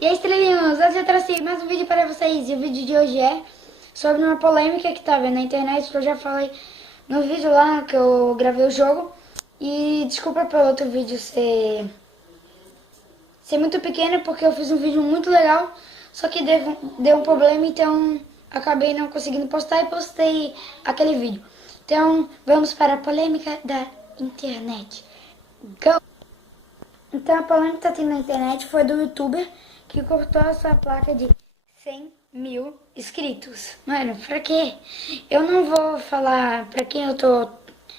E aí, estrelinhos, hoje eu trouxe mais um vídeo para vocês. E o vídeo de hoje é sobre uma polêmica que tava na internet, que eu já falei no vídeo lá que eu gravei o jogo. E desculpa pelo outro vídeo ser muito pequeno, porque eu fiz um vídeo muito legal, só que deu um problema, então acabei não conseguindo postar e postei aquele vídeo. Então, vamos para a polêmica da internet. Go! Então a polêmica que tá tendo na internet foi do youtuber que cortou a sua placa de 100 mil inscritos. Mano, pra quê? Eu não vou falar pra quem eu tô,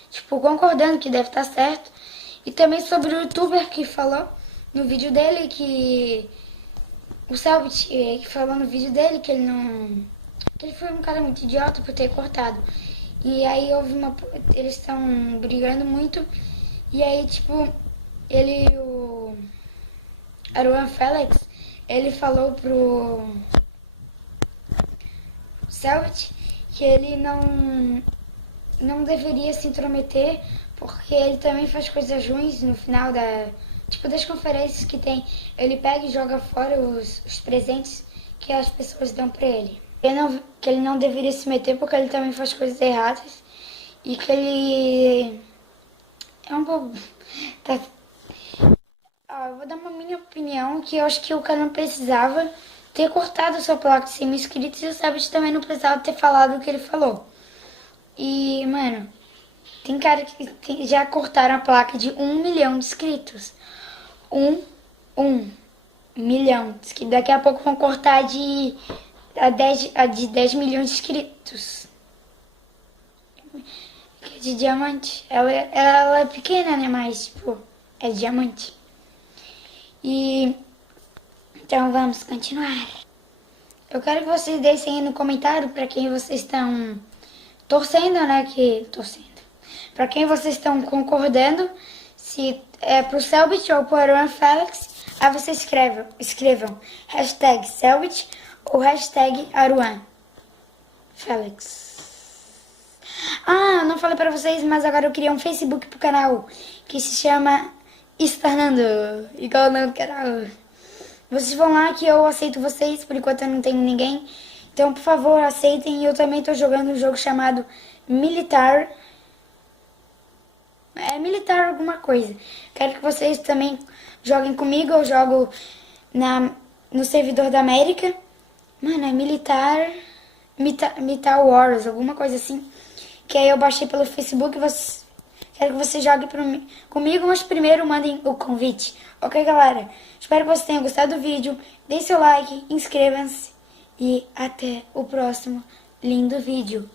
tipo, concordando que deve estar certo. E também sobre o youtuber que falou no vídeo dele que... O Selbit, que falou no vídeo dele que ele não... Que ele foi um cara muito idiota por ter cortado. E aí houve uma... Eles estão brigando muito. E aí, tipo... o Aruan Felix, ele falou pro Selbit que ele não deveria se intrometer, porque ele também faz coisas ruins no final das conferências que tem. Ele pega e joga fora os presentes que as pessoas dão pra ele. Que ele não deveria se meter porque ele também faz coisas erradas e que ele é um bobo. Tá. Eu vou dar uma minha opinião, que eu acho que o cara não precisava ter cortado a sua placa de 100 mil inscritos e o Selbit também não precisava ter falado o que ele falou. E, mano, tem cara que já cortaram a placa de 1 milhão de inscritos. Um milhão. Que daqui a pouco vão cortar de 10 milhões de inscritos. Que é de diamante. Ela é pequena, né? Mas, tipo, é de diamante. E então vamos continuar. Eu quero que vocês deixem aí no comentário para quem vocês estão torcendo, né? Para quem vocês estão concordando, se é pro Selbit ou pro Aruan Felix. Aí vocês escrevam hashtag Selbit ou hashtag Aruan Felix. Eu não falei para vocês, mas agora eu criei um Facebook pro canal que se chama Fernando, igual o nome do canal. Vocês vão lá que eu aceito vocês, por enquanto eu não tenho ninguém. Então, por favor, aceitem. Eu também tô jogando um jogo chamado Militar. É Militar alguma coisa. Quero que vocês também joguem comigo. Eu jogo no servidor da América. Mano, é Militar Wars, alguma coisa assim. Que aí eu baixei pelo Facebook. Quero que você jogue comigo, mas primeiro mandem o convite. Ok, galera? Espero que vocês tenham gostado do vídeo. Deem seu like, inscrevam-se e até o próximo lindo vídeo.